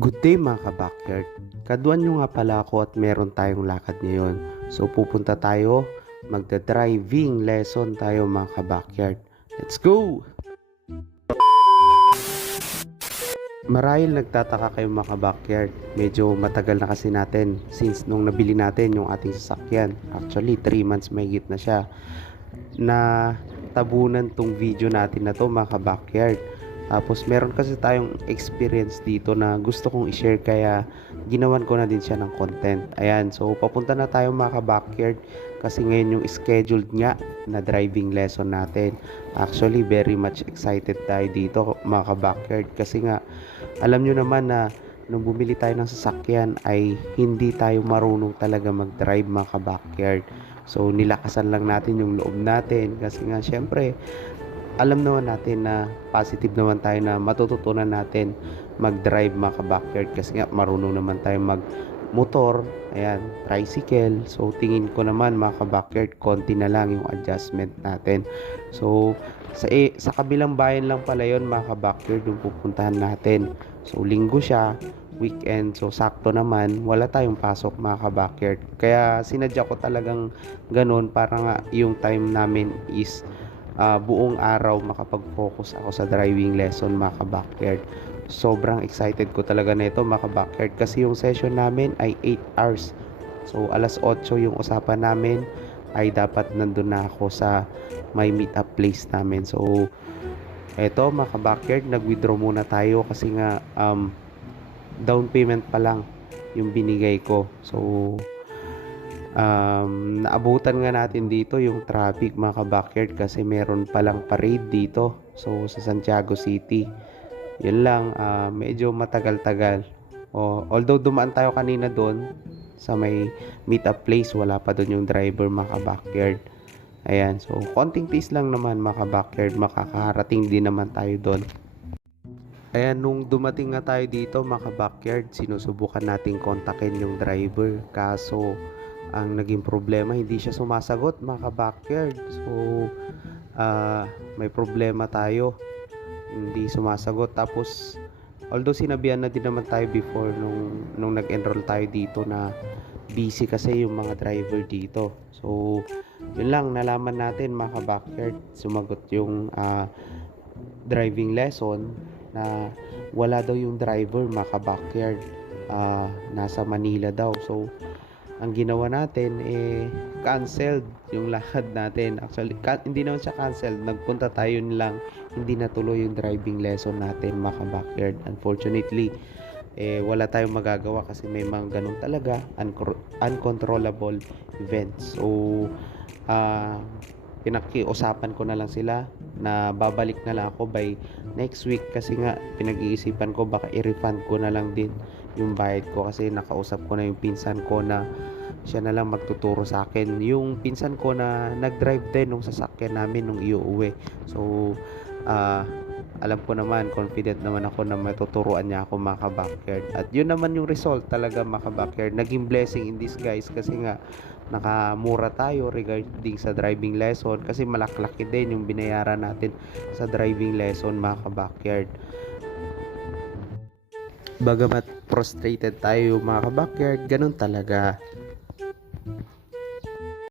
Good day mga ka-backyard. Kaduan nyo nga pala ako at meron tayong lakad ngayon. So pupunta tayo, magda-driving lesson tayo mga ka-backyard. Let's go! Marahil nagtataka kayo mga ka-backyard. Medyo matagal na kasi natin since nung nabili natin yung ating sasakyan. Actually 3 months mahigit na siya. Na tabunan tong video natin na to mga ka-backyard. Tapos meron kasi tayong experience dito na gusto kong i-share kaya ginawan ko na din siya ng content. Ayan, so papunta na tayo mga ka-backyard kasi ngayon yung scheduled nga na driving lesson natin. Actually, very much excited tayo dito mga ka-backyard kasi nga alam nyo naman na nung bumili tayo ng sasakyan ay hindi tayo marunong talaga mag-drive mga ka-backyard. So nilakasan lang natin yung loob natin kasi nga syempre alam naman natin na positive naman tayo na matututunan natin mag-drive mga ka-backyard kasi nga marunong naman tayo mag-motor, ayan, tricycle. So tingin ko naman mga ka-backyard konti na lang yung adjustment natin. So sa kabilang bayan lang pala yon mga ka-backyard yung pupuntahan natin. So linggo siya, weekend, so sakto naman wala tayong pasok mga ka-backyard. Kaya sinadya ko talagang ganun para nga yung time namin is buong araw makapag-focus ako sa driving lesson mga ka-backyard. Sobrang excited ko talaga na ito mga ka-backyard kasi yung session namin ay 8 hours. So alas 8 yung usapan namin ay dapat nandun na ako sa may meet up place namin. So eto mga ka-backyard, nag-withdraw muna tayo kasi nga down payment pa lang yung binigay ko. So naabutan nga natin dito yung traffic mga ka-backyard kasi meron palang parade dito so sa Santiago City. Yun lang, medyo matagal-tagal. Although dumaan tayo kanina doon sa may meet up place, wala pa doon yung driver mga ka-backyard. Ayan, so konting tiis lang naman mga ka-backyard, makakarating din naman tayo doon. Ayan, nung dumating nga tayo dito mga ka-backyard, sinusubukan nating kontakin yung driver kaso ang naging problema hindi siya sumasagot mga ka-backyard. So may problema tayo, hindi sumasagot. Tapos although sinabihan na din naman tayo before nung nag-enroll tayo dito na busy kasi yung mga driver dito. So yun lang, nalaman natin mga ka-backyard, sumagot yung driving lesson na wala daw yung driver mga ka-backyard, nasa Manila daw. So ang ginawa natin canceled yung lakad natin. Actually hindi naman siya canceled, nagpunta tayo lang, hindi natuloy yung driving lesson natin mga ka-backyard. Unfortunately wala tayong magagawa kasi may mga ganun talaga uncontrollable events. So pinakiusapan ko na lang sila na babalik na lang ako by next week kasi nga pinag-iisipan ko baka i-refund ko na lang din yung bayad ko kasi nakausap ko na yung pinsan ko na siya na lang magtuturo sa akin. Yung pinsan ko na nag-drive din nung sasakyan namin nung iuwi. So alam ko naman, confident naman ako na matuturuan niya ako mga ka-backyard. At yun naman yung result talaga mga ka-backyard. Naging blessing in disguise kasi nga nakamura tayo regarding sa driving lesson kasi malaklaki din yung binayaran natin sa driving lesson mga ka-backyard. Bagamat frustrated tayo mga ka-backyard, ganun talaga.